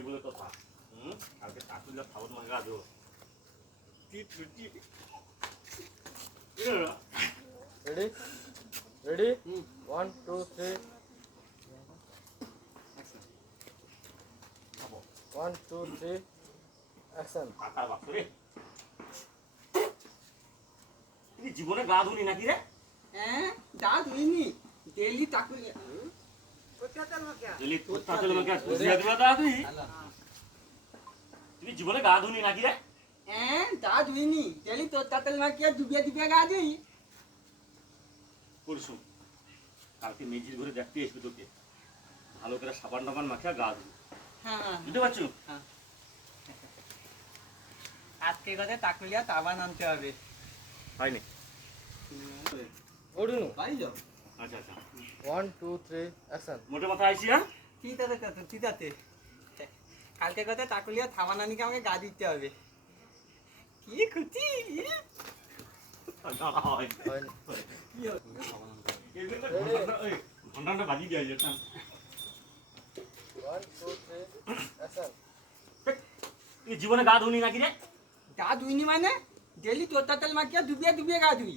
বিয়ে বলে কথা। কালকে কাকুলা খাবার মাঙ্গা দো। Ready? Ready? 1, 2, 3. 1, 2, 3. Action. কাকার বাক্স রে। তুই জীবনে গা ধুলি নাকি রে? হ্যাঁ গা ধুইনি ডেলি টাকুলি দিলি তোর তাতেল মাকে বুঝিয়ে দিবা দা তুই। তুই জীবনে গা ধুলি নাকি রে? হ্যাঁ গা ধুইনি ডেলি তোর তাতেল মাখিয়ে ডুবিয়ে ডুবিয়ে গা ধুই পরশু কালকে মেজির ঘরে দেখতে আসবে তোকে, ভালো করে সাবান টাবান মাখিয়ে গা ধুবি, হ্যাঁ হ্যাঁ বুঝতে পারছো? আজকে কথা টাকুলিয়া তাবান আনতে হবে হয়নি? Odinu. পাইলো আচ্ছা আচ্ছা, 1, 2, 3. Action. মোটে মাথা আইসি। হ্যাঁ ঠিক আছে কাকু ঠিক আছে কালকে কথা টাকুলিয়া থাবা নানিকে আমাকে গা দিতে হবে কি খুশি ঘন্টাটা বাজি দিয়ে যেত। 1, 2, 3. Action. তুই জীবনে গা ধুনি নাকি রে? গা ধুইনি মানে ডেলি তোর তাতেল মাখিয়ে ডুবিয়ে ডুবিয়ে গা ধুই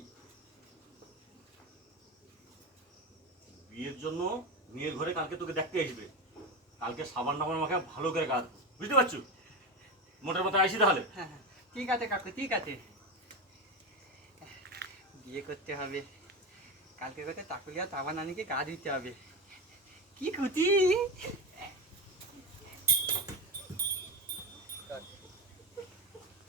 বিয়ের জন্য মেয়ের ঘরে কালকে তোকে দেখতে আসবে, কালকে সাবান টাবান মাখা ভালো করে গা ধুবি, বুঝতে পারছো? মোটের মাথা আইসি তাহলে। হ্যাঁ হ্যাঁ ঠিক আছে কাকু ঠিক আছে বিয়ে করতে হবে কালকে কথা টাকুলিয়া তাবা নানিকে গা দিতে হবে কি খুশি